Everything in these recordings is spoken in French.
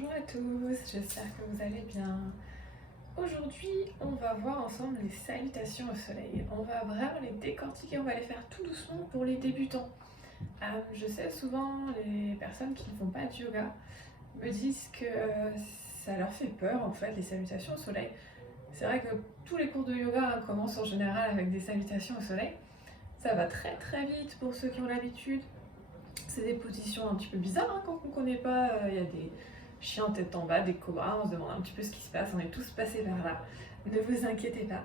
Bonjour à tous, j'espère que vous allez bien. Aujourd'hui, on va voir ensemble les salutations au soleil. On va vraiment les décortiquer, on va les faire tout doucement pour les débutants. Je sais souvent les personnes qui ne font pas de yoga me disent que ça leur fait peur en fait les salutations au soleil. C'est vrai que tous les cours de yoga commencent en général avec des salutations au soleil. Ça va très très vite pour ceux qui ont l'habitude. C'est des positions un petit peu bizarres quand on ne connaît pas. Il y a des chiens tête en bas, des cobras, on se demande un petit peu ce qui se passe, on est tous passés par là. Ne vous inquiétez pas.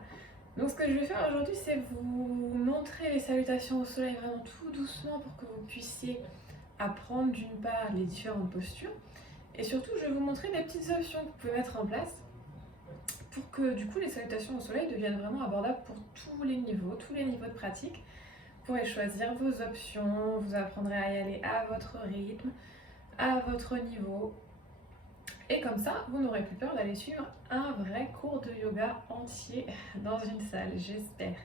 Donc ce que je vais faire aujourd'hui, c'est vous montrer les salutations au soleil vraiment tout doucement pour que vous puissiez apprendre d'une part les différentes postures et surtout je vais vous montrer des petites options que vous pouvez mettre en place pour que du coup les salutations au soleil deviennent vraiment abordables pour tous les niveaux de pratique. Vous pourrez choisir vos options, vous apprendrez à y aller à votre rythme, à votre niveau. Et comme ça, vous n'aurez plus peur d'aller suivre un vrai cours de yoga entier dans une salle, j'espère.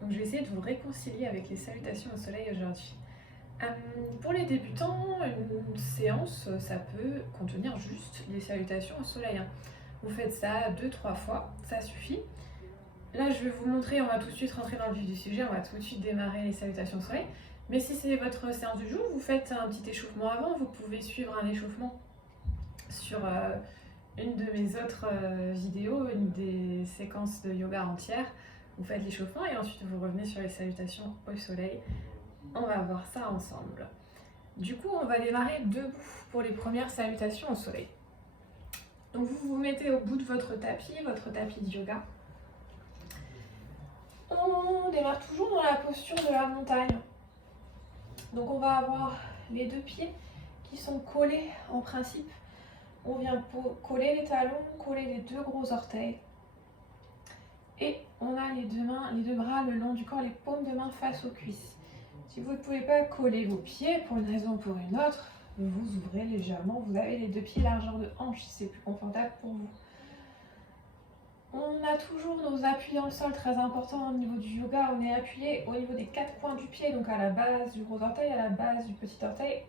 Donc je vais essayer de vous réconcilier avec les salutations au soleil aujourd'hui. Pour les débutants, une séance, ça peut contenir juste les salutations au soleil. Vous faites ça 2-3 fois, ça suffit. Là, je vais vous montrer, on va tout de suite rentrer dans le vif du sujet, on va tout de suite démarrer les salutations au soleil. Mais si c'est votre séance du jour, vous faites un petit échauffement avant, vous pouvez suivre un échauffement sur une de mes autres vidéos, une des séquences de yoga entières. Vous faites l'échauffement et ensuite vous revenez sur les salutations au soleil. On va voir ça ensemble. Du coup, on va démarrer debout pour les premières salutations au soleil. Donc vous vous mettez au bout de votre tapis de yoga. On démarre toujours dans la posture de la montagne. Donc on va avoir les deux pieds qui sont collés en principe. On vient coller les talons, coller les deux gros orteils. Et on a les deux bras le long du corps, les paumes de main face aux cuisses. Si vous ne pouvez pas coller vos pieds pour une raison ou pour une autre, vous ouvrez légèrement. Vous avez les deux pieds largeur de hanche si c'est plus confortable pour vous. On a toujours nos appuis dans le sol, très important au niveau du yoga. On est appuyé au niveau des quatre coins du pied, donc à la base du gros orteil, à la base du petit orteil.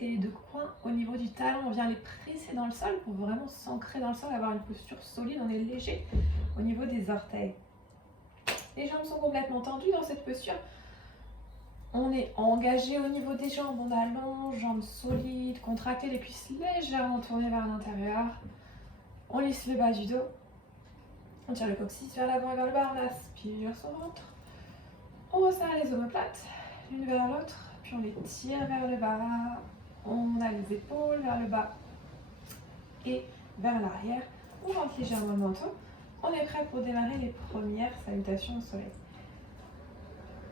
Et les deux coins au niveau du talon, on vient les presser dans le sol pour vraiment s'ancrer dans le sol, avoir une posture solide. On est léger au niveau des orteils. Les jambes sont complètement tendues dans cette posture. On est engagé au niveau des jambes, on allonge, jambes solides, contractées, les cuisses légèrement tournées vers l'intérieur. On lisse le bas du dos. On tire le coccyx vers l'avant et vers le bas, on aspire son ventre. On resserre les omoplates, l'une vers l'autre, puis on les tire vers le bas. On a les épaules vers le bas et vers l'arrière. On rentre légèrement le menton. On est prêt pour démarrer les premières salutations au soleil.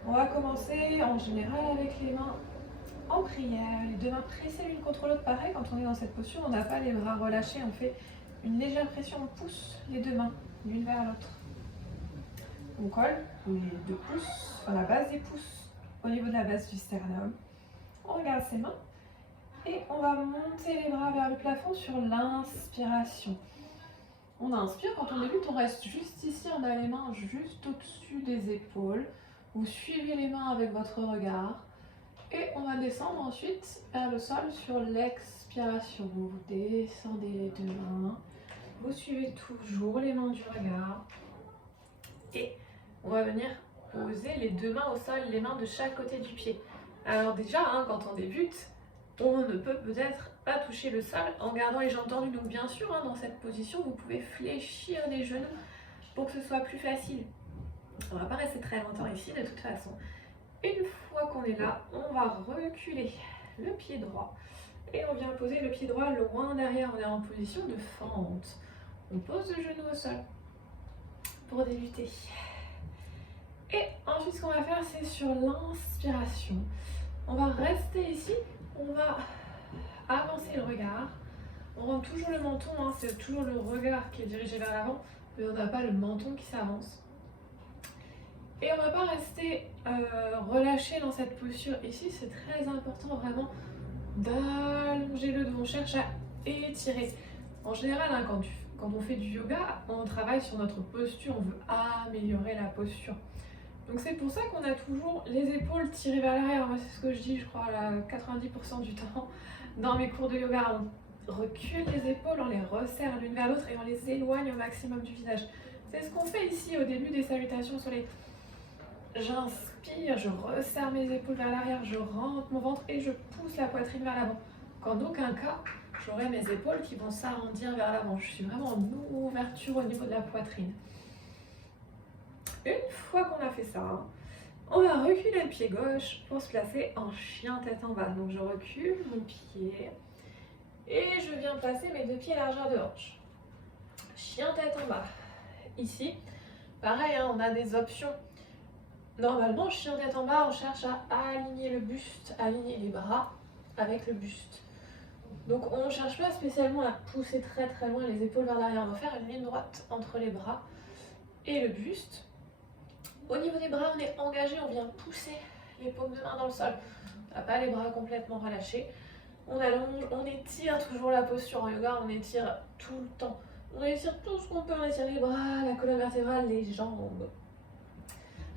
On va commencer en général avec les mains en prière, les deux mains pressées l'une contre l'autre. Pareil, quand on est dans cette posture, on n'a pas les bras relâchés, on fait une légère pression, on pousse les deux mains l'une vers l'autre. On colle les deux pouces sur la base des pouces au niveau de la base du sternum. On regarde ses mains et on va monter les bras vers le plafond sur l'inspiration. On inspire, quand on débute, on reste juste ici, on a les mains juste au-dessus des épaules. Vous suivez les mains avec votre regard et on va descendre ensuite vers le sol sur l'expiration. Vous descendez les deux mains, vous suivez toujours les mains du regard et on va venir poser les deux mains au sol, les mains de chaque côté du pied. Alors déjà, quand on débute, on ne peut peut-être pas toucher le sol en gardant les jambes tendues. Donc bien sûr, dans cette position, vous pouvez fléchir les genoux pour que ce soit plus facile. On ne va pas rester très longtemps ici de toute façon. Une fois qu'on est là, on va reculer le pied droit et on vient poser le pied droit loin derrière. On est en position de fente. On pose le genou au sol pour débuter. Et ensuite, ce qu'on va faire, c'est sur l'inspiration. On va rester ici, on va avancer le regard. On rentre toujours le menton, c'est toujours le regard qui est dirigé vers l'avant, mais on n'a pas le menton qui s'avance. Et on ne va pas rester relâché dans cette posture. Ici, c'est très important vraiment d'allonger le dos. On cherche à étirer. En général, quand on fait du yoga, on travaille sur notre posture, on veut améliorer la posture. Donc c'est pour ça qu'on a toujours les épaules tirées vers l'arrière. Moi, c'est ce que je dis, je crois, 90% du temps dans mes cours de yoga. recule les épaules, on les resserre l'une vers l'autre et on les éloigne au maximum du visage. C'est ce qu'on fait ici au début des salutations au soleil. J'inspire, je resserre mes épaules vers l'arrière, je rentre mon ventre et je pousse la poitrine vers l'avant. Qu'en aucun cas, j'aurai mes épaules qui vont s'arrondir vers l'avant. Je suis vraiment en ouverture au niveau de la poitrine. Une fois qu'on a fait ça, on va reculer le pied gauche pour se placer en chien tête en bas. Donc je recule mon pied et je viens placer mes deux pieds largeur de hanche. Chien tête en bas. Ici, pareil, hein, on a des options. Normalement, chien tête en bas, on cherche à aligner le buste, aligner les bras avec le buste. Donc on ne cherche pas spécialement à pousser très très loin les épaules vers l'arrière. On va faire une ligne droite entre les bras et le buste. Au niveau des bras, on est engagé, on vient pousser les paumes de main dans le sol. On n'a pas les bras complètement relâchés. On allonge, on étire toujours la posture. En yoga, on étire tout le temps. On étire tout ce qu'on peut, on étire les bras, la colonne vertébrale, les jambes.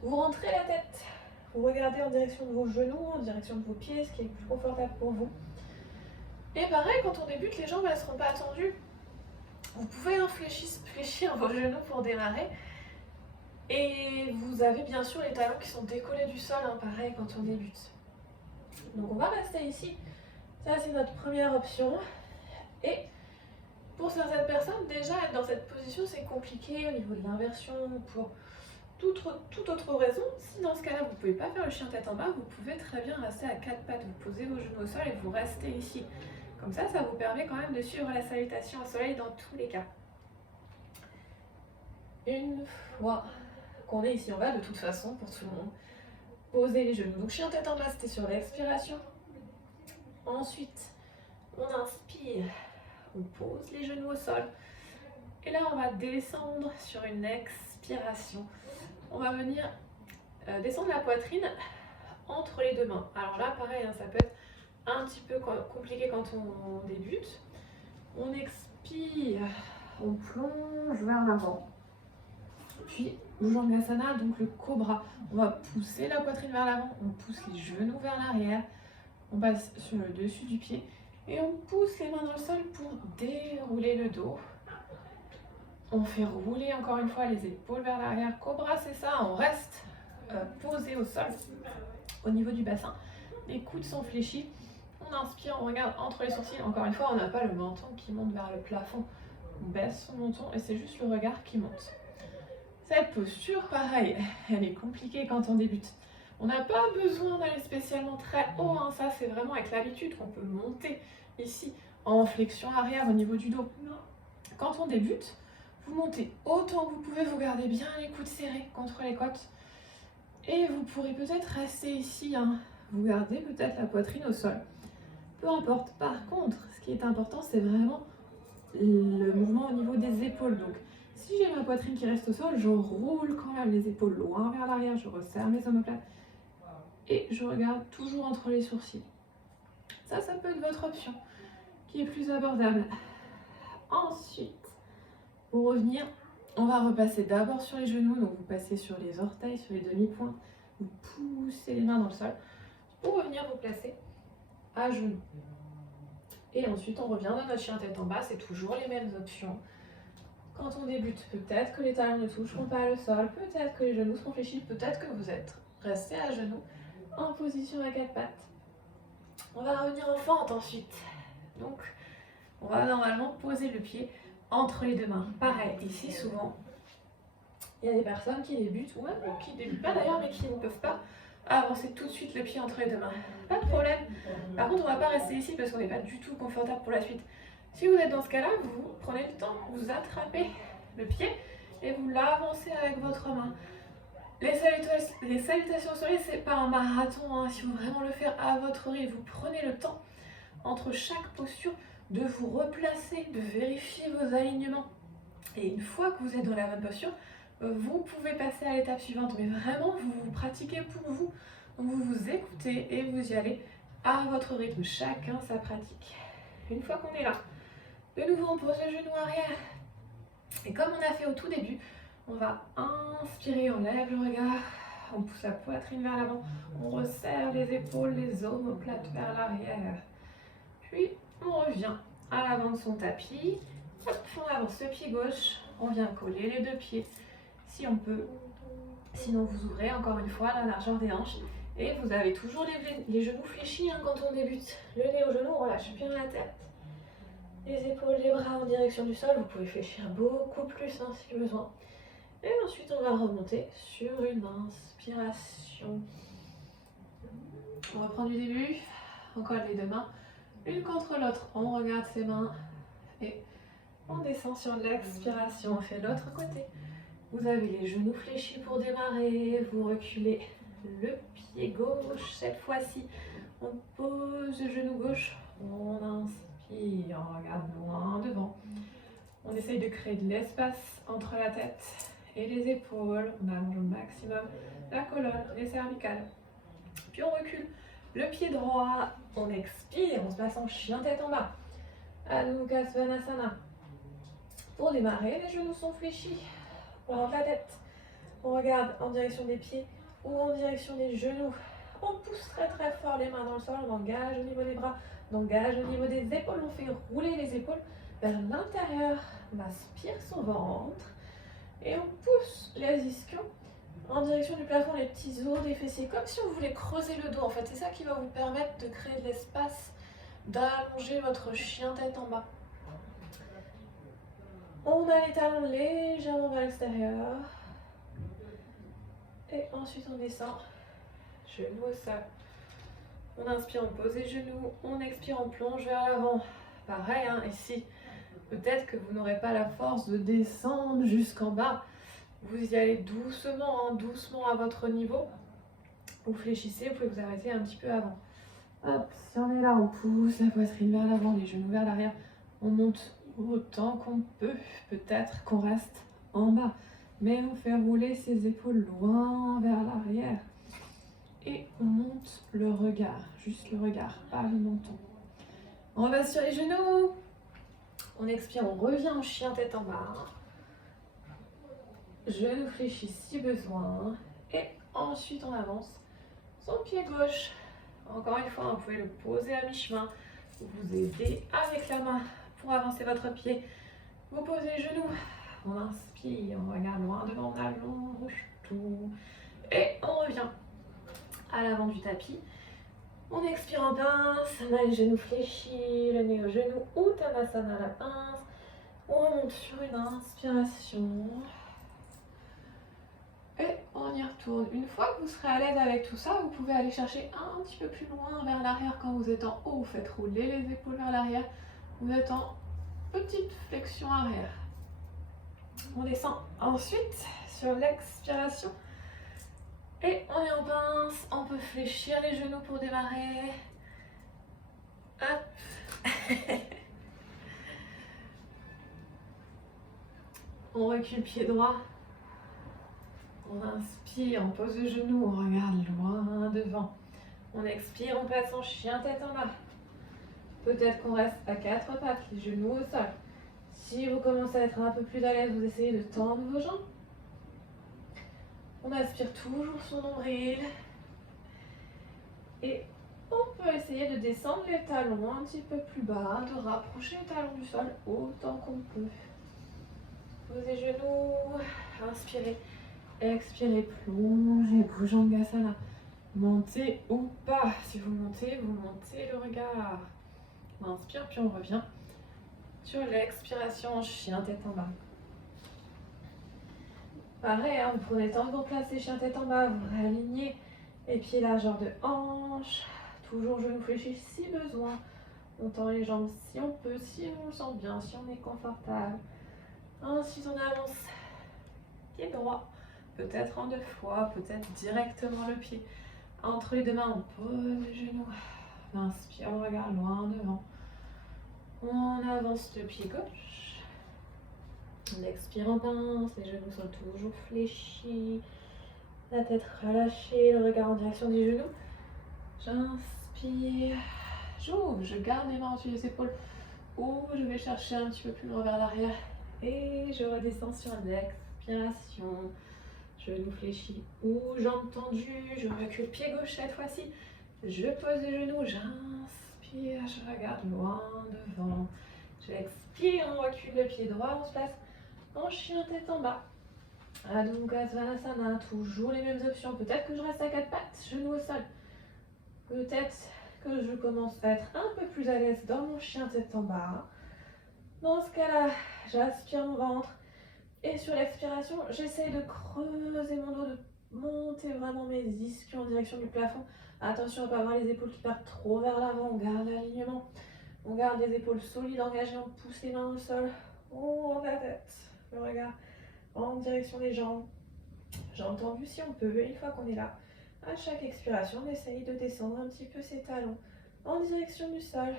Vous rentrez la tête, vous regardez en direction de vos genoux, en direction de vos pieds, ce qui est le plus confortable pour vous. Et pareil, quand on débute, les jambes ne seront pas tendues. Vous pouvez fléchir vos genoux pour démarrer. Et vous avez bien sûr les talons qui sont décollés du sol, hein, pareil quand on débute. Donc on va rester ici. Ça c'est notre première option. Et pour certaines personnes, déjà être dans cette position c'est compliqué au niveau de l'inversion, pour toute autre raison. Si dans ce cas-là vous ne pouvez pas faire le chien tête en bas, vous pouvez très bien rester à quatre pattes. Vous posez vos genoux au sol et vous restez ici. Comme ça vous permet quand même de suivre la salutation au soleil dans tous les cas. Une fois qu'on est ici en bas, de toute façon, pour tout le monde, posez les genoux. Donc chien tête en bas, c'était sur l'expiration. Ensuite, on inspire, on pose les genoux au sol. Et là, on va descendre sur une expiration. On va venir descendre la poitrine entre les deux mains. Alors là, pareil, hein, ça peut être un petit peu compliqué quand on débute. On expire, on plonge vers l'avant. Puis, Bhujangasana, donc le cobra. On va pousser la poitrine vers l'avant, on pousse les genoux vers l'arrière, on passe sur le dessus du pied et on pousse les mains dans le sol pour dérouler le dos. On fait rouler encore une fois les épaules vers l'arrière. Cobra, c'est ça, on reste posé au sol au niveau du bassin. Les coudes sont fléchis. On inspire, on regarde entre les sourcils. Encore une fois, on n'a pas le menton qui monte vers le plafond. On baisse son menton et c'est juste le regard qui monte. Cette posture, pareil, elle est compliquée quand on débute. On n'a pas besoin d'aller spécialement très haut, hein. Ça c'est vraiment avec l'habitude qu'on peut monter ici en flexion arrière au niveau du dos. Quand on débute, vous montez autant que vous pouvez, vous gardez bien les coudes serrés contre les côtes. Et vous pourrez peut-être rester ici, hein. Vous gardez peut-être la poitrine au sol. Peu importe. Par contre, ce qui est important, c'est vraiment le mouvement au niveau des épaules. Donc, si j'ai ma poitrine qui reste au sol, je roule quand même les épaules loin vers l'arrière, je resserre mes omoplates et je regarde toujours entre les sourcils. Ça peut être votre option qui est plus abordable. Ensuite, pour revenir, on va repasser d'abord sur les genoux, donc vous passez sur les orteils, sur les demi-points, vous poussez les mains dans le sol pour revenir vous placer à genoux. Et ensuite, on revient dans notre chien tête en bas, c'est toujours les mêmes options. Quand on débute, peut-être que les talons ne toucheront pas le sol, peut-être que les genoux seront fléchis, peut-être que vous êtes resté à genoux en position à quatre pattes. On va revenir en fente ensuite. Donc, on va normalement poser le pied entre les deux mains. Pareil, ici souvent, il y a des personnes qui débutent, ou même qui ne débutent pas d'ailleurs, mais qui ne peuvent pas avancer tout de suite le pied entre les deux mains. Pas de problème. Par contre, on ne va pas rester ici parce qu'on n'est pas du tout confortable pour la suite. Si vous êtes dans ce cas-là, vous prenez le temps, vous attrapez le pied et vous l'avancez avec votre main. Les salutations au soleil, c'est pas un marathon, hein. Il faut vraiment le faire à votre rythme. Vous prenez le temps entre chaque posture de vous replacer, de vérifier vos alignements. Et une fois que vous êtes dans la bonne posture, vous pouvez passer à l'étape suivante. Mais vraiment, vous pratiquez pour vous. Vous vous écoutez et vous y allez à votre rythme. Chacun sa pratique. Une fois qu'on est là, de nouveau, on pose le genou arrière. Et comme on a fait au tout début, on va inspirer, on lève le regard, on pousse la poitrine vers l'avant, on resserre les épaules, les omoplates vers l'arrière. Puis, on revient à l'avant de son tapis. Hop, on avance le pied gauche, on vient coller les deux pieds si on peut. Sinon vous ouvrez encore une fois la largeur des hanches et vous avez toujours les genoux fléchis hein, quand on débute. Le nez au genou, on relâche bien la tête. Les épaules, les bras en direction du sol, vous pouvez fléchir beaucoup plus hein, si besoin. Et ensuite on va remonter sur une inspiration. On reprend du début, on colle les deux mains, une contre l'autre, on regarde ses mains et on descend sur l'expiration, on fait l'autre côté. Vous avez les genoux fléchis pour démarrer, vous reculez le pied gauche cette fois-ci. On pose le genou gauche, on inspire, on regarde loin devant. On essaye de créer de l'espace entre la tête et les épaules. On allonge au maximum la colonne, les cervicales. Puis on recule le pied droit, on expire, on se passe en chien tête en bas. Adho Svanasana. Pour démarrer, les genoux sont fléchis. On rentre la tête, on regarde en direction des pieds ou en direction des genoux. On pousse très très fort les mains dans le sol, on engage au niveau des bras, on engage au niveau des épaules, on fait rouler les épaules vers l'intérieur, on aspire son ventre et on pousse les ischions en direction du plafond, les petits os des fessiers, comme si on voulait creuser le dos en fait. C'est ça qui va vous permettre de créer de l'espace, d'allonger votre chien tête en bas. On a les talons légèrement vers l'extérieur. Et ensuite on descend, genoux au sol. On inspire, on pose les genoux, on expire, on plonge vers l'avant. Pareil, hein, ici, peut-être que vous n'aurez pas la force de descendre jusqu'en bas. Vous y allez doucement, hein, doucement à votre niveau. Vous fléchissez, vous pouvez vous arrêter un petit peu avant. Hop, si on est là, on pousse la poitrine vers l'avant, les genoux vers l'arrière. On monte autant qu'on peut. Peut-être qu'on reste en bas. Mais on fait rouler ses épaules loin vers l'arrière. Et on monte le regard, juste le regard, pas le menton. On va sur les genoux. On expire, on revient en chien tête en bas. Genoux fléchis si besoin. Et ensuite on avance. Son pied gauche. Encore une fois, vous pouvez le poser à mi-chemin. Vous aidez avec la main pour avancer votre pied. Vous posez les genoux. On inspire, on regarde loin devant, on allonge tout. Et on revient à l'avant du tapis. On expire en pince, on a les genoux fléchis, le nez au genou, Uttanasana à la pince. On remonte sur une inspiration. Et on y retourne. Une fois que vous serez à l'aise avec tout ça, vous pouvez aller chercher un petit peu plus loin vers l'arrière quand vous êtes en haut. Vous faites rouler les épaules vers l'arrière. Vous êtes en petite flexion arrière. On descend ensuite sur l'expiration. Et on est en pince, on peut fléchir les genoux pour démarrer. Hop. On recule pied droit. On inspire, on pose le genou, on regarde loin devant. On expire, on passe en chien tête en bas. Peut-être qu'on reste à quatre pattes, les genoux au sol. Si vous commencez à être un peu plus à l'aise, vous essayez de tendre vos jambes. On aspire toujours son nombril. Et on peut essayer de descendre les talons un petit peu plus bas, de rapprocher les talons du sol autant qu'on peut. Posez genoux, inspirez, expirez, plongez, Bhujangasana. Montez ou pas. Si vous montez le regard. On inspire, puis on revient sur l'expiration, chien tête en bas. Pareil, hein, vous prenez le temps de vous placer, chien tête en bas, vous réalignez les pieds largeur de hanche, toujours genoux fléchis si besoin. On tend les jambes si on peut, si on le sent bien, si on est confortable. Ensuite on avance, pied droit, peut-être en deux fois, peut-être directement le pied. Entre les deux mains, on pose les genoux. On inspire, on regarde loin devant. On avance le pied gauche. On expire en pince, les genoux sont toujours fléchis. La tête relâchée, le regard en direction des genoux. J'inspire, j'ouvre, je garde les mains au-dessus des épaules. Ou je vais chercher un petit peu plus loin vers l'arrière. Et je redescends sur l'expiration. Genoux fléchis ou jambes tendues. Je recule pied gauche cette fois-ci. Je pose les genoux, j'inspire, je regarde loin devant. J'expire, on recule le pied droit, on se place en chien tête en bas. Adho Mukha Svanasana, toujours les mêmes options. Peut-être que je reste à quatre pattes, genoux au sol. Peut-être que je commence à être un peu plus à l'aise dans mon chien tête en bas. Dans ce cas-là, j'aspire mon ventre. Et sur l'expiration, j'essaye de creuser mon dos, de monter vraiment mes ischions en direction du plafond. Attention à ne pas avoir les épaules qui partent trop vers l'avant. On garde l'alignement. On garde les épaules solides, engagées. On pousse les mains au sol. On rentre la tête. Le regard en direction des jambes. Jambes tendues si on peut. Et une fois qu'on est là, à chaque expiration, on essaye de descendre un petit peu ses talons en direction du sol.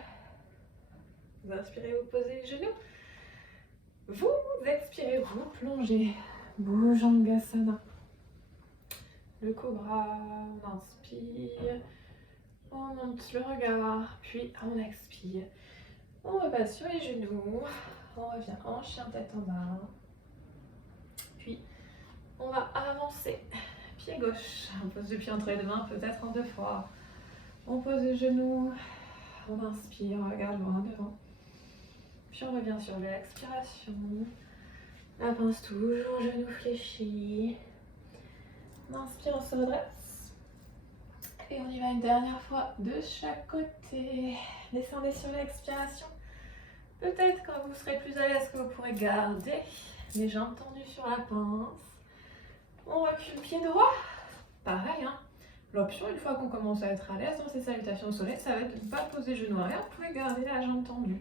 Vous inspirez, vous posez les genoux. Vous expirez, vous plongez. Bhujangasana. Le cobra, on inspire. On monte le regard, puis on expire. On repasse sur les genoux. On revient en chien tête en bas. Puis on va avancer. Pied gauche. On pose le pied entre les deux mains, peut-être en deux fois. On pose le genou. On inspire, on regarde loin devant. Puis on revient sur l'expiration. La pince toujours, genou fléchi. On inspire, on se redresse. Et on y va une dernière fois de chaque côté. Descendez sur l'expiration. Peut-être quand vous serez plus à l'aise que vous pourrez garder les jambes tendues sur la pince. On recule le pied droit. Pareil, hein. L'option, une fois qu'on commence à être à l'aise dans ces salutations au soleil, ça va être de ne pas poser genou arrière. Vous pouvez garder la jambe tendue.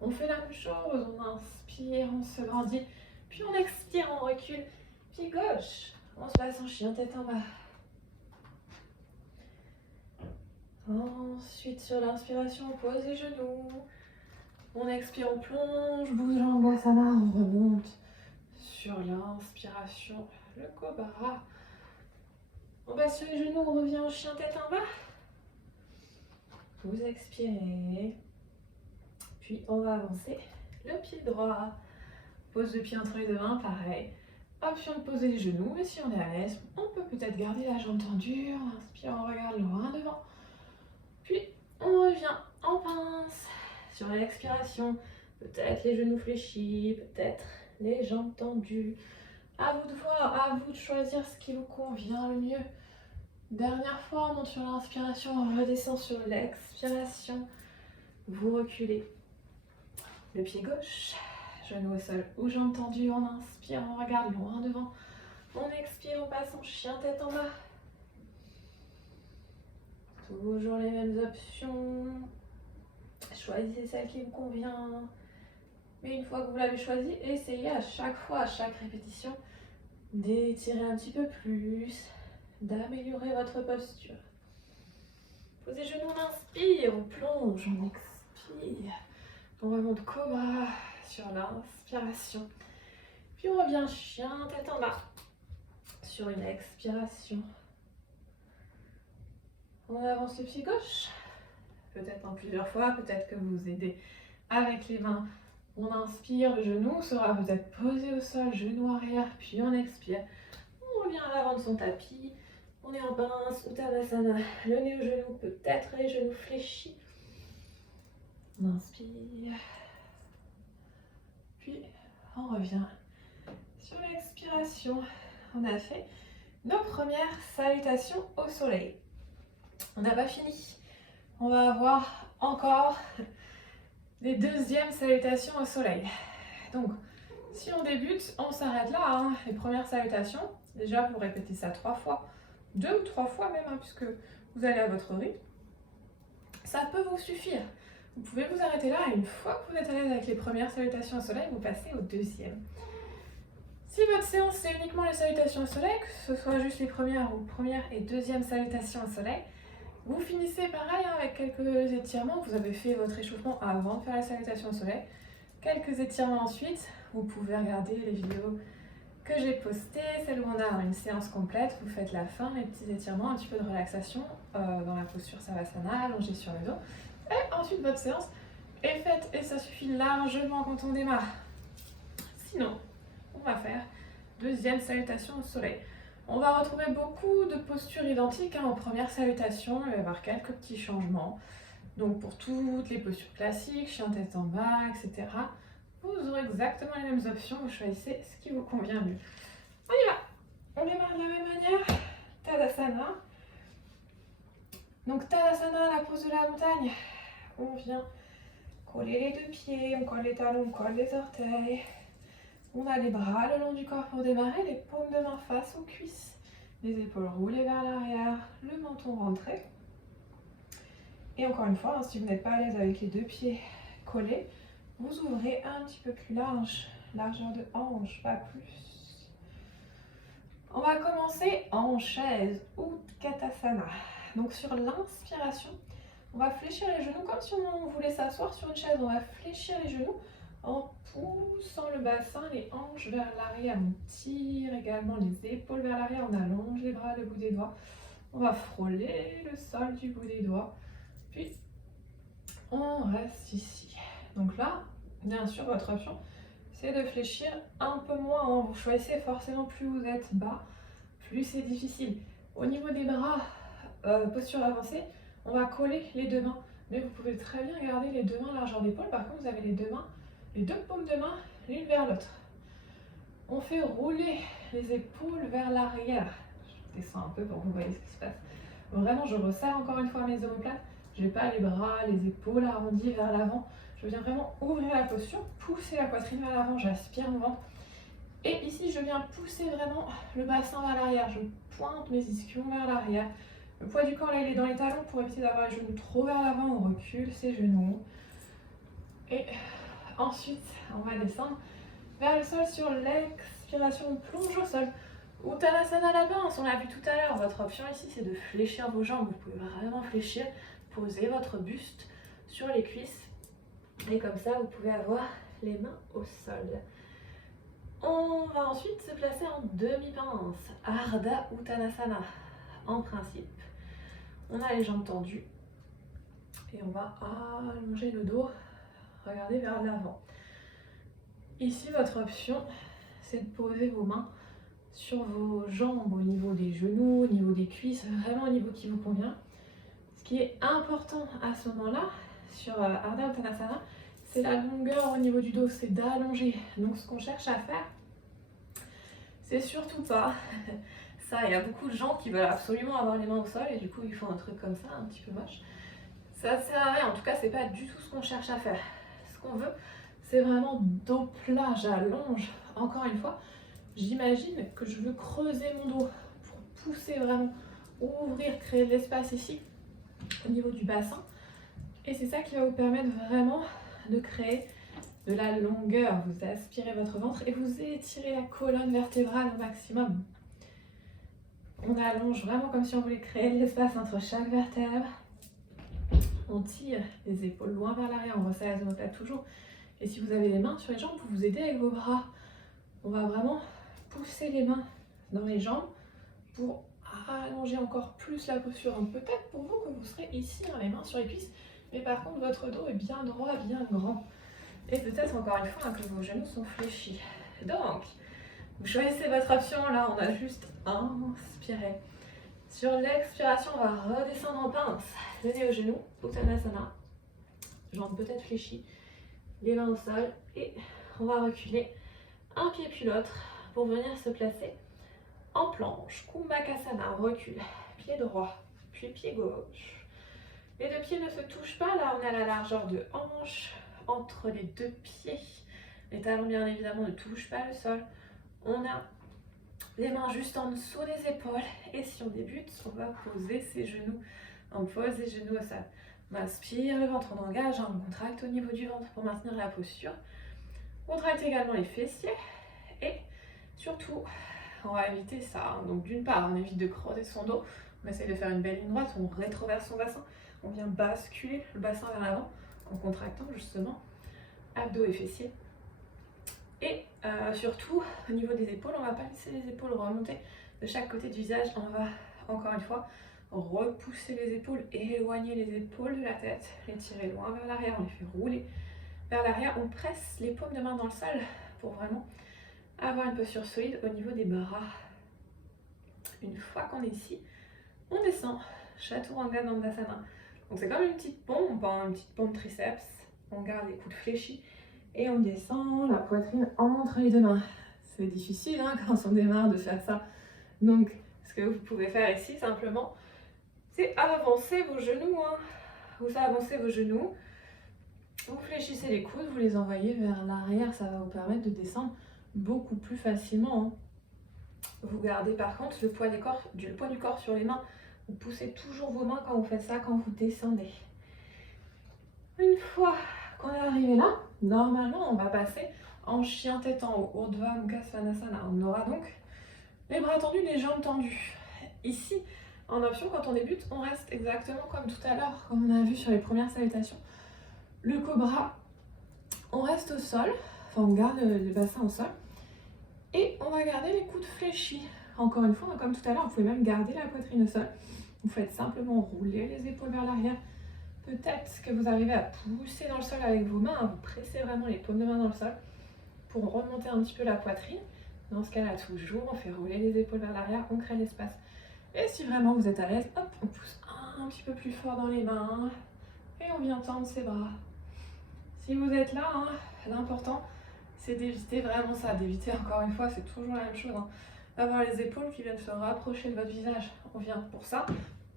On fait la même chose. On inspire, on se grandit. Puis on expire, on recule. Pied gauche. On se passe en chien tête en bas. Ensuite, sur l'inspiration, on pose les genoux. On expire, on plonge, Bhujangasana, on remonte. Sur l'inspiration, le cobra. On passe sur les genoux, on revient en chien tête en bas. Vous expirez. Puis on va avancer. Le pied droit. Pose le pied entre les deux mains, pareil. Option de poser les genoux, mais si on est à l'aise, on peut peut-être garder la jambe tendue. On inspire, on regarde loin devant. Puis on revient en pince. Sur l'expiration, peut-être les genoux fléchis, peut-être les jambes tendues. À vous de voir, à vous de choisir ce qui vous convient le mieux. Dernière fois, on monte sur l'inspiration, on redescend sur l'expiration. Vous reculez. Le pied gauche, genou au sol ou jambes tendues. On inspire, on regarde loin devant. On expire, on passe en chien tête en bas. Toujours les mêmes options. Choisissez celle qui vous convient. Mais une fois que vous l'avez choisie, essayez à chaque fois, à chaque répétition, d'étirer un petit peu plus, d'améliorer votre posture. Posez les genoux, on inspire, on plonge, on expire. On remonte cobra sur l'inspiration. Puis on revient chien tête en bas sur une expiration. On avance le pied gauche. Peut-être en plusieurs fois, peut-être que vous aidez avec les mains. On inspire, le genou sera peut-être posé au sol, genou arrière, puis on expire. On revient à l'avant de son tapis. On est en pince, Uttanasana, le nez au genou, peut-être les genoux fléchis. On inspire. Puis on revient sur l'expiration. On a fait nos premières salutations au soleil. On n'a pas fini. On va avoir encore les deuxièmes salutations au soleil. Donc, si on débute, on s'arrête là, hein, les premières salutations. Déjà, vous répétez ça 3 fois, 2 ou 3 fois même, hein, puisque vous allez à votre rythme. Ça peut vous suffire. Vous pouvez vous arrêter là, et une fois que vous êtes à l'aise avec les premières salutations au soleil, vous passez aux deuxièmes. Si votre séance, c'est uniquement les salutations au soleil, que ce soit juste les premières ou première et deuxième salutations au soleil, vous finissez pareil hein, avec quelques étirements. Vous avez fait votre échauffement avant de faire la salutation au soleil. Quelques étirements ensuite. Vous pouvez regarder les vidéos que j'ai postées, celles où on a une séance complète. Vous faites la fin, les petits étirements, un petit peu de relaxation dans la posture Savasana, allongé sur le dos. Et ensuite, votre séance est faite et ça suffit largement quand on démarre. Sinon, on va faire deuxième salutation au soleil. On va retrouver beaucoup de postures identiques hein, aux premières salutations, il va y avoir quelques petits changements. Donc pour toutes les postures classiques, chien tête en bas, etc., vous aurez exactement les mêmes options, vous choisissez ce qui vous convient mieux. On y va. On démarre de la même manière. Tadasana. Donc Tadasana, la pose de la montagne. On vient coller les deux pieds, on colle les talons, on colle les orteils. On a les bras le long du corps pour démarrer, les paumes de main face aux cuisses, les épaules roulées vers l'arrière, le menton rentré. Et encore une fois, si vous n'êtes pas à l'aise avec les deux pieds collés, vous ouvrez un petit peu plus large, largeur de hanche, pas plus. On va commencer en chaise, Utkatasana. Donc sur l'inspiration, on va fléchir les genoux comme si on voulait s'asseoir sur une chaise. On va fléchir les genoux en poussant le bassin, les hanches vers l'arrière. On tire également les épaules vers l'arrière, on allonge les bras, le bout des doigts. On va frôler le sol du bout des doigts. Puis on reste ici. Donc là, bien sûr, votre option, c'est de fléchir un peu moins. Vous choisissez forcément, plus vous êtes bas, plus c'est difficile. Au niveau des bras, posture avancée, on va coller les deux mains. Mais vous pouvez très bien garder les deux mains largeur d'épaule. Par contre, vous avez les deux paumes de main l'une vers l'autre. On fait rouler les épaules vers l'arrière. Je descends un peu pour que vous voyez ce qui se passe. Vraiment, je resserre encore une fois mes omoplates. Je n'ai pas les bras, les épaules arrondies vers l'avant. Je viens vraiment ouvrir la posture, pousser la poitrine vers l'avant, j'aspire mon ventre. Et ici, je viens pousser vraiment le bassin vers l'arrière. Je pointe mes ischions vers l'arrière. Le poids du corps, là, il est dans les talons pour éviter d'avoir les genoux trop vers l'avant. On recule ses genoux. Et ensuite, on va descendre vers le sol sur l'expiration. On plonge au sol. Uttanasana la pince, on l'a vu tout à l'heure. Votre option ici, c'est de fléchir vos jambes. Vous pouvez vraiment fléchir, poser votre buste sur les cuisses. Et comme ça, vous pouvez avoir les mains au sol. On va ensuite se placer en demi-pince. Ardha Uttanasana. En principe, on a les jambes tendues. Et on va allonger le dos. Regardez vers l'avant. Ici, votre option, c'est de poser vos mains sur vos jambes, au niveau des genoux, au niveau des cuisses, vraiment au niveau qui vous convient. Ce qui est important à ce moment-là, sur Ardha Uttanasana, c'est la longueur au niveau du dos, c'est d'allonger. Donc ce qu'on cherche à faire, c'est surtout pas ça. Il y a beaucoup de gens qui veulent absolument avoir les mains au sol et du coup ils font un truc comme ça, un petit peu moche. Ça ne sert à rien, en tout cas c'est pas du tout ce qu'on cherche à faire. Ce qu'on veut, c'est vraiment dos plat, j'allonge. Encore une fois, j'imagine que je veux creuser mon dos pour pousser vraiment, ouvrir, créer de l'espace ici, au niveau du bassin. Et c'est ça qui va vous permettre vraiment de créer de la longueur. Vous aspirez votre ventre et vous étirez la colonne vertébrale au maximum. On allonge vraiment comme si on voulait créer de l'espace entre chaque vertèbre. On tire les épaules loin vers l'arrière, on resserre les omoplates toujours. Et si vous avez les mains sur les jambes, vous vous aidez avec vos bras. On va vraiment pousser les mains dans les jambes pour allonger encore plus la posture. Donc peut-être pour vous que vous serez ici, les mains sur les cuisses, mais par contre votre dos est bien droit, bien grand. Et peut-être encore une fois que vos genoux sont fléchis. Donc, vous choisissez votre option. Là, on a juste inspiré. Sur l'expiration, on va redescendre en pince. Le nez au genou, Uttanasana. Jambes peut-être fléchies. Les mains au sol. Et on va reculer un pied puis l'autre pour venir se placer en planche. Kumbhakasana, on recule. Pied droit, puis pied gauche. Les deux pieds ne se touchent pas. Là, on est à la largeur de hanche entre les deux pieds. Les talons, bien évidemment, ne touchent pas le sol. On a les mains juste en dessous des épaules. Et si on débute, on va poser ses genoux. On pose les genoux au sol. On inspire le ventre, on engage, on contracte au niveau du ventre pour maintenir la posture. On contracte également les fessiers. Et surtout, on va éviter ça. Donc d'une part, on évite de creuser son dos. On essaye de faire une belle ligne droite, on rétroverse son bassin. On vient basculer le bassin vers l'avant en contractant justement abdos et fessiers. Et surtout, au niveau des épaules, on ne va pas laisser les épaules remonter de chaque côté du visage. On va, encore une fois, repousser les épaules, éloigner les épaules de la tête, les tirer loin vers l'arrière, on les fait rouler vers l'arrière. On presse les paumes de main dans le sol pour vraiment avoir une posture solide au niveau des bras. Une fois qu'on est ici, on descend, Chaturanga Dandasana. Donc c'est comme une petite pompe, hein, une petite pompe triceps. On garde les coudes fléchis et on descend la poitrine entre les deux mains. C'est difficile hein, quand on démarre de faire ça. Donc ce que vous pouvez faire ici simplement, c'est avancer vos genoux. Hein. Vous avancez vos genoux, vous fléchissez les coudes, vous les envoyez vers l'arrière. Ça va vous permettre de descendre beaucoup plus facilement. Hein. Vous gardez par contre le poids du corps sur les mains. Vous poussez toujours vos mains quand vous faites ça, quand vous descendez. Une fois qu'on est arrivé là, normalement on va passer en chien tête en haut, Urdhva Mukha Svanasana. On aura donc les bras tendus, les jambes tendues. Ici, en option, quand on débute, on reste exactement comme tout à l'heure, comme on a vu sur les premières salutations. Le cobra, on reste au sol, enfin on garde le bassin au sol. Et on va garder les coudes fléchis. Encore une fois, comme tout à l'heure, vous pouvez même garder la poitrine au sol. Vous faites simplement rouler les épaules vers l'arrière. Peut-être que vous arrivez à pousser dans le sol avec vos mains. Vous pressez vraiment les paumes de main dans le sol pour remonter un petit peu la poitrine. Dans ce cas-là, toujours, on fait rouler les épaules vers l'arrière, on crée l'espace. Et si vraiment vous êtes à l'aise, hop, on pousse un petit peu plus fort dans les mains. Et on vient tendre ses bras. Si vous êtes là, hein, l'important, c'est d'éviter vraiment ça, d'éviter encore une fois, c'est toujours la même chose, hein, d'avoir les épaules qui viennent se rapprocher de votre visage. On vient pour ça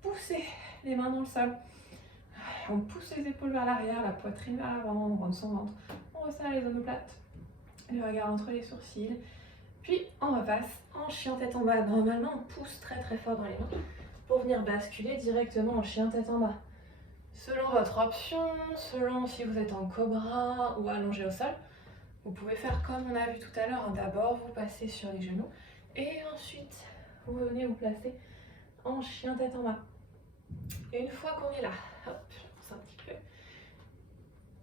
pousser les mains dans le sol. On pousse les épaules vers l'arrière, la poitrine vers l'avant, on rentre son ventre, on resserre les omoplates, le regard entre les sourcils, puis on repasse en chien tête en bas. Normalement, on pousse très très fort dans les mains pour venir basculer directement en chien tête en bas. Selon votre option, selon si vous êtes en cobra ou allongé au sol, vous pouvez faire comme on a vu tout à l'heure. D'abord, vous passez sur les genoux et ensuite, vous venez vous placer en chien tête en bas. Et une fois qu'on est là, hop, je pousse un petit peu.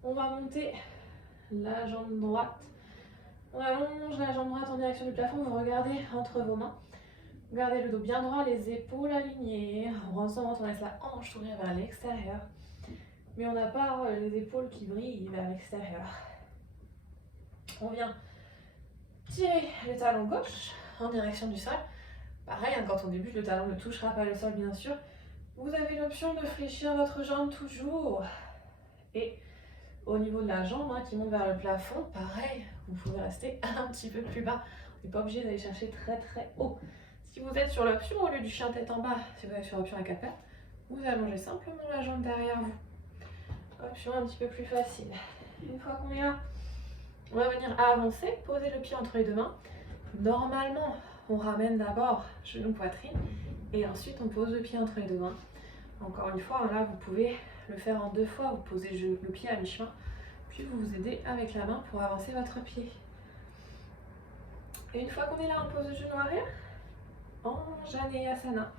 On va monter la jambe droite. On allonge la jambe droite en direction du plafond. Vous regardez entre vos mains. Vous gardez le dos bien droit, les épaules alignées. On rentre, on laisse la hanche tourner vers l'extérieur. Mais on n'a pas les épaules qui brillent vers l'extérieur. On vient tirer le talon gauche en direction du sol. Pareil, hein, quand on débute, le talon ne touchera pas le sol, bien sûr. Vous avez l'option de fléchir votre jambe toujours. Et au niveau de la jambe qui monte vers le plafond, pareil, vous pouvez rester un petit peu plus bas. Vous n'êtes pas obligé d'aller chercher très très haut. Si vous êtes sur l'option, au lieu du chien tête en bas, si vous êtes sur l'option à quatre pattes, vous allongez simplement la jambe derrière vous. Option un petit peu plus facile. Une fois qu'on est là, on va venir avancer, poser le pied entre les deux mains. Normalement, on ramène d'abord genou poitrine et ensuite on pose le pied entre les deux mains. Encore une fois, là vous pouvez le faire en deux fois. Vous posez le pied à mi-chemin, puis vous vous aidez avec la main pour avancer votre pied. Et une fois qu'on est là, on pose le genou arrière en Janeyasana.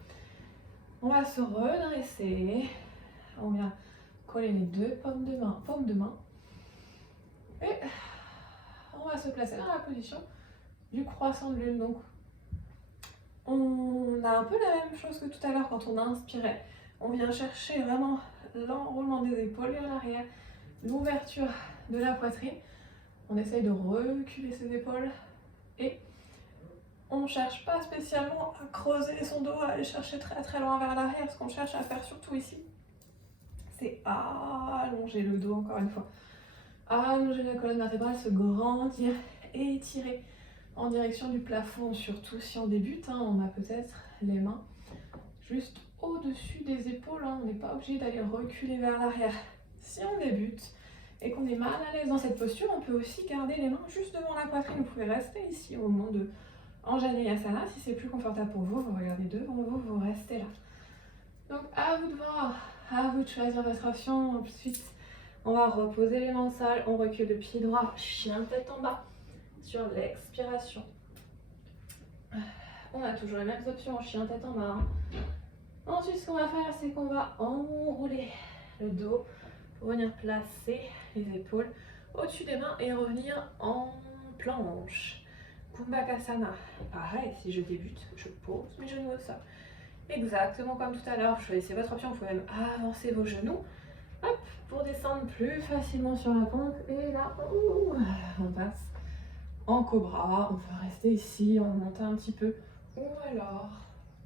On va se redresser. On vient coller les deux paumes de main. Et on va se placer dans la position du croissant de lune. Donc, on a un peu la même chose que tout à l'heure quand on a inspiré. On vient chercher vraiment l'enroulement des épaules vers l'arrière, l'ouverture de la poitrine. On essaye de reculer ses épaules et on ne cherche pas spécialement à creuser son dos, à aller chercher très très loin vers l'arrière. Ce qu'on cherche à faire surtout ici, c'est allonger le dos encore une fois. Allonger la colonne vertébrale, se grandir et étirer en direction du plafond, surtout si on débute. On a peut-être les mains juste au-dessus des épaules. On n'est pas obligé d'aller reculer vers l'arrière. Si on débute et qu'on est mal à l'aise dans cette posture, on peut aussi garder les mains juste devant la poitrine. Vous pouvez rester ici au moment de Anjaneyasana. Si c'est plus confortable pour vous, vous regardez devant vous, vous restez là. Donc à vous de voir, à vous de choisir votre option. Ensuite, on va reposer les mains au sol, on recule le pied droit, chien tête en bas, sur l'expiration. On a toujours les mêmes options en chien tête en bas. Ensuite, ce qu'on va faire, c'est qu'on va enrouler le dos pour venir placer les épaules au-dessus des mains et revenir en planche. Kumbhakasana. Pareil, si je débute, je pose mes genoux au sol. Exactement comme tout à l'heure, vous choisissez votre option, vous pouvez même avancer vos genoux. Hop, pour descendre plus facilement sur la pompe. Et là, on passe en cobra. On peut rester ici, on monte un petit peu. Ou alors,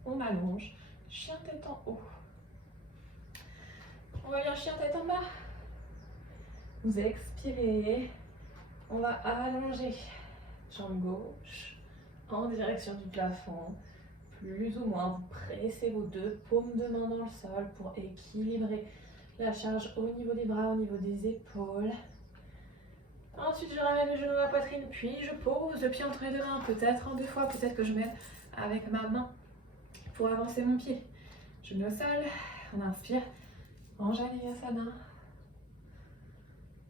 on allonge, chien tête en haut. On revient chien tête en bas. Vous expirez. On va allonger. Jambe gauche en direction du plafond. Plus ou moins, vous pressez vos deux paumes de main dans le sol pour équilibrer la charge au niveau des bras, au niveau des épaules. Ensuite, je ramène le genou à la poitrine, puis je pose le pied entre les deux mains, peut-être en deux fois, peut-être que je mets avec ma main pour avancer mon pied. Genou au sol, on inspire, Anjaneyasana.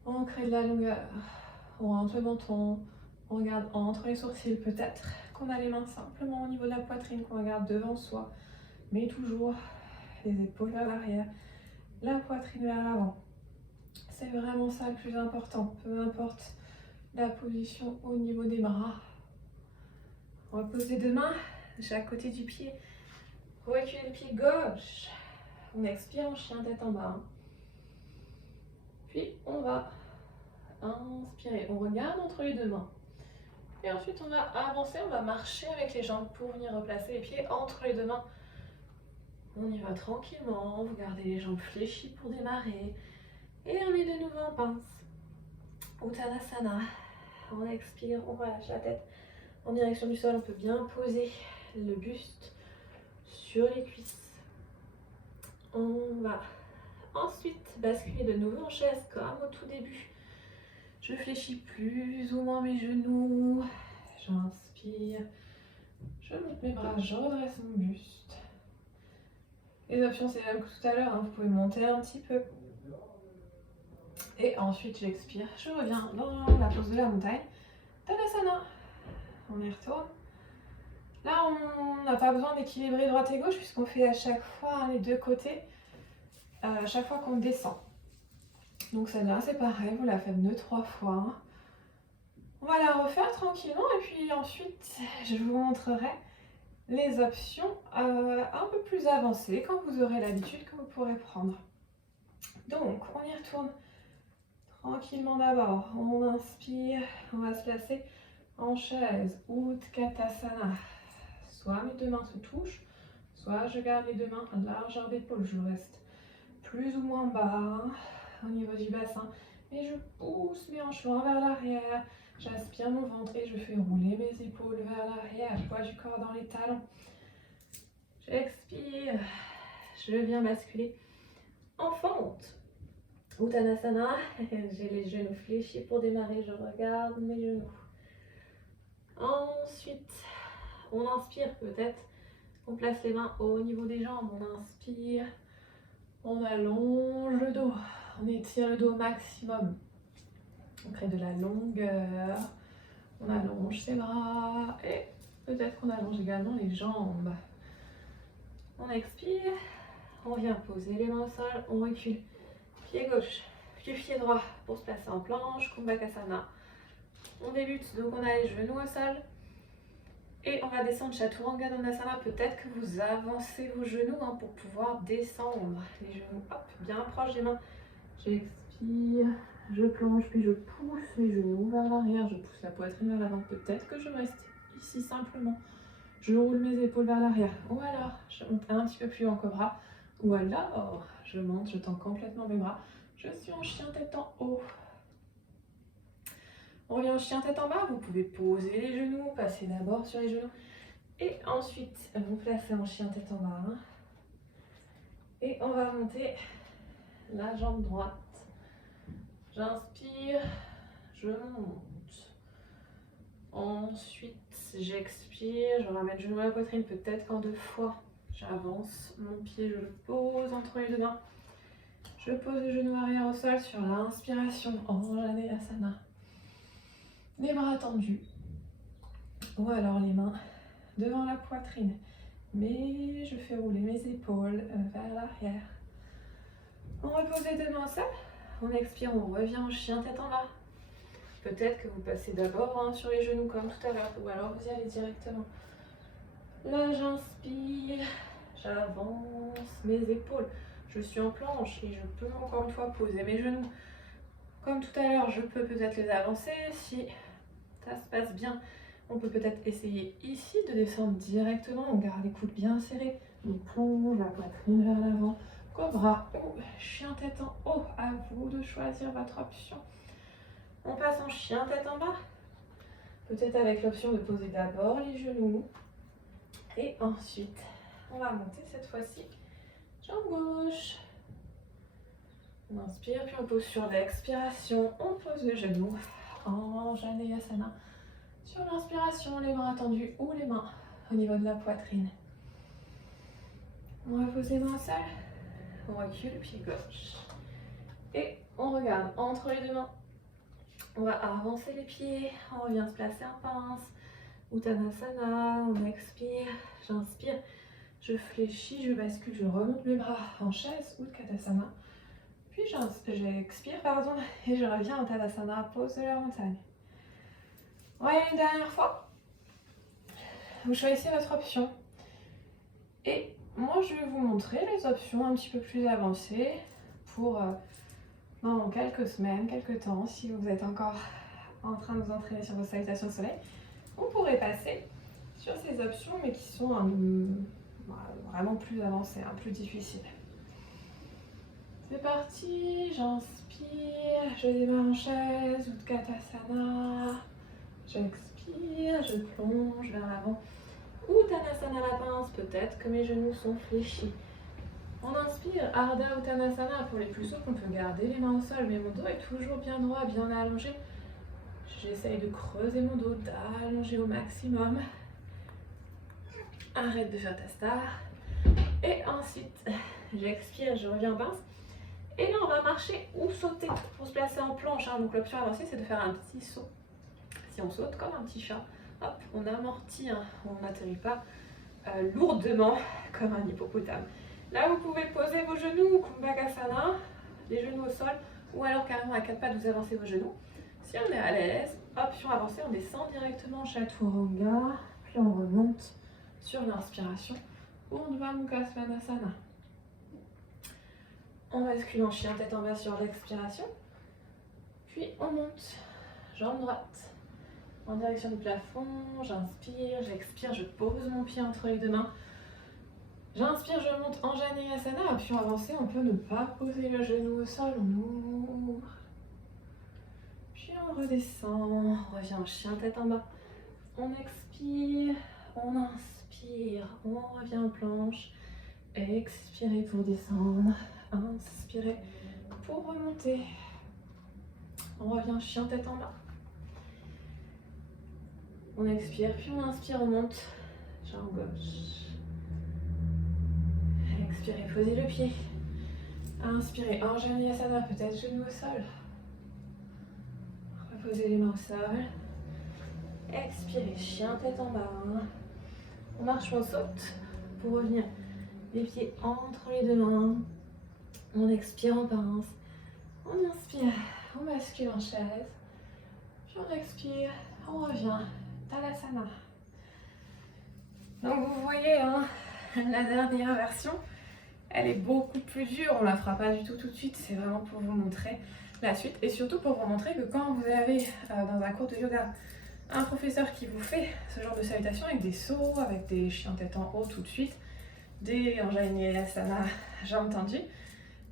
On crée de la longueur, on rentre le menton, on regarde entre les sourcils, peut-être qu'on a les mains simplement au niveau de la poitrine, qu'on regarde devant soi, mais toujours les épaules vers l'arrière, la poitrine vers l'avant. C'est vraiment ça le plus important, peu importe la position au niveau des bras. On repose les deux mains de chaque côté du pied. Reculez le pied gauche. On expire en chien tête en bas. Puis on va inspirer. On regarde entre les deux mains. Et ensuite on va avancer, on va marcher avec les jambes pour venir replacer les pieds entre les deux mains. On y va tranquillement. Vous gardez les jambes fléchies pour démarrer. Et on est de nouveau en pince. Uttanasana. On expire, on relâche la tête en direction du sol. On peut bien poser le buste sur les cuisses. On va ensuite basculer de nouveau en chaise comme au tout début. Je fléchis plus ou moins mes genoux. J'inspire. Je monte mes bras, je redresse mon buste. Les options, c'est les mêmes que tout à l'heure. Hein. Vous pouvez monter un petit peu. Et ensuite, j'expire. Je reviens dans la pose de la montagne. Tadasana. On y retourne. Là, on n'a pas besoin d'équilibrer droite et gauche puisqu'on fait à chaque fois les deux côtés, à chaque fois qu'on descend. Donc celle-là, c'est pareil, vous la faites 2-3 fois. On va la refaire tranquillement et puis ensuite, je vous montrerai les options un peu plus avancées quand vous aurez l'habitude que vous pourrez prendre. Donc, on y retourne tranquillement d'abord. On inspire, on va se placer en chaise, Utkatasana. Soit mes deux mains se touchent, soit je garde les deux mains à largeur d'épaule. Je reste plus ou moins bas au niveau du bassin. Et je pousse mes hanches loin vers l'arrière. J'aspire mon ventre et je fais rouler mes épaules vers l'arrière. Poids du corps dans les talons. J'expire. Je viens basculer en fente. Uttanasana. J'ai les genoux fléchis pour démarrer. Je regarde mes genoux. Ensuite, on inspire peut-être. On place les mains au niveau des jambes. On inspire. On allonge le dos. On étire le dos au maximum. On crée de la longueur. On allonge ses bras. Et peut-être qu'on allonge également les jambes. On expire. On vient poser les mains au sol. On recule. Pied gauche, puis pied droit pour se placer en planche. Kumbhakasana. On débute. Donc on a les genoux au sol. Et on va descendre Chaturanga Dandasana. Peut-être que vous avancez vos genoux pour pouvoir descendre. Les genoux, hop, bien proches des mains. J'expire, je plonge, puis je pousse les genoux vers l'arrière. Je pousse la poitrine vers l'avant. Peut-être que je reste ici simplement. Je roule mes épaules vers l'arrière. Ou alors, je monte un petit peu plus en cobra. Ou alors, je monte, je tends complètement mes bras. Je suis en chien tête en haut. On revient en chien tête en bas, vous pouvez poser les genoux, passer d'abord sur les genoux et ensuite vous placer en chien tête en bas. Et on va monter la jambe droite. J'inspire, je monte. Ensuite, j'expire, je ramène le genou à la poitrine, peut-être qu'en 2 fois. J'avance mon pied, je le pose entre les deux mains. Je pose le genou arrière au sol sur l'inspiration, Anjaneyasana. Les bras tendus, ou alors les mains devant la poitrine, mais je fais rouler mes épaules vers l'arrière. On repose les deux mains au sol, on expire, on revient en chien tête en bas. Peut-être que vous passez d'abord sur les genoux comme tout à l'heure, ou alors vous y allez directement. Là j'inspire, j'avance mes épaules, je suis en planche et je peux encore une fois poser mes genoux. Comme tout à l'heure, je peux peut-être les avancer. Si ça se passe bien, on peut peut-être essayer ici de descendre directement. On garde les coudes bien serrés. On plonge la poitrine vers l'avant. cobra ou chien tête en haut. À vous de choisir votre option. On passe en chien tête en bas. Peut-être avec l'option de poser d'abord les genoux. Et ensuite, on va monter cette fois-ci. Jambe gauche. On inspire, puis on pose sur l'expiration. On pose le genou en Janeyasana. Sur l'inspiration, les mains tendues ou les mains au niveau de la poitrine. On va poser les mains au sol. On recule le pied gauche. Et on regarde entre les deux mains. On va avancer les pieds. On revient se placer en pince. Uttanasana. On expire. J'inspire. Je fléchis, je bascule, je remonte mes bras en chaise ou Utkatasana. Puis j'expire, et je reviens en Tadasana, pose de la montagne. On va y aller une dernière fois. Vous choisissez votre option. Et moi, je vais vous montrer les options un petit peu plus avancées pour dans quelques semaines, quelques temps, si vous êtes encore en train de vous entraîner sur vos salutations au soleil. Vous pourrez passer sur ces options, mais qui sont vraiment plus avancées, plus difficiles. C'est parti, j'inspire, je démarre en chaise, Utkatasana, j'expire, je plonge vers l'avant. Uttanasana la pince, peut-être que mes genoux sont fléchis. On inspire, Ardha Uttanasana, pour les plus souples, on peut garder les mains au sol, mais mon dos est toujours bien droit, bien allongé. J'essaye de creuser mon dos, d'allonger au maximum. Arrête de faire ta star. Et ensuite, j'expire, je reviens en pince. Et là, on va marcher ou sauter pour se placer en planche. Donc l'option avancée, c'est de faire un petit saut. Si on saute comme un petit chat, hop, on amortit, on n'atterrit pas lourdement comme un hippopotame. Là, vous pouvez poser vos genoux, Kumbhakasana, les genoux au sol, ou alors carrément à quatre pattes, vous avancez vos genoux. Si on est à l'aise, option avancée, on descend directement Chaturanga, puis on remonte sur l'inspiration, Urdhva Mukha Svanasana. On bascule en chien tête en bas sur l'expiration. Puis on monte, jambe droite, en direction du plafond. J'inspire, j'expire, je pose mon pied entre les deux mains. J'inspire, je monte en Janeyasana. Option avancée, on peut ne pas poser le genou au sol. On ouvre. Puis on redescend, on revient en chien tête en bas. On expire, on inspire, on revient en planche. Expirez pour descendre. Inspirez pour remonter. On revient chien tête en bas. On expire, puis on inspire, on monte. Jambe gauche. Expirez, posez le pied. Inspirez, Anjaneyasana, peut-être genou au sol. Reposez les mains au sol. Expirez, chien tête en bas. On marche, on saute pour revenir. Les pieds entre les deux mains. On expire en pince. On inspire, on bascule en chaise. Puis on expire, on revient. Tadasana. Donc vous voyez, la dernière version, elle est beaucoup plus dure. On la fera pas du tout de suite. C'est vraiment pour vous montrer la suite. Et surtout pour vous montrer que quand vous avez dans un cours de yoga un professeur qui vous fait ce genre de salutation avec des sauts, avec des chiens tête en haut tout de suite, des Anjaneyasana, jambes tendues,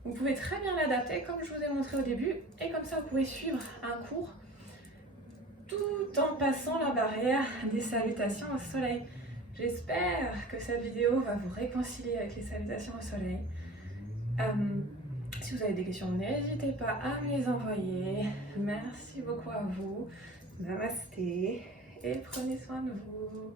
vous pouvez très bien l'adapter comme je vous ai montré au début. Et comme ça, vous pouvez suivre un cours tout en passant la barrière des salutations au soleil. J'espère que cette vidéo va vous réconcilier avec les salutations au soleil. Si vous avez des questions, n'hésitez pas à me les envoyer. Merci beaucoup à vous. Namasté et prenez soin de vous.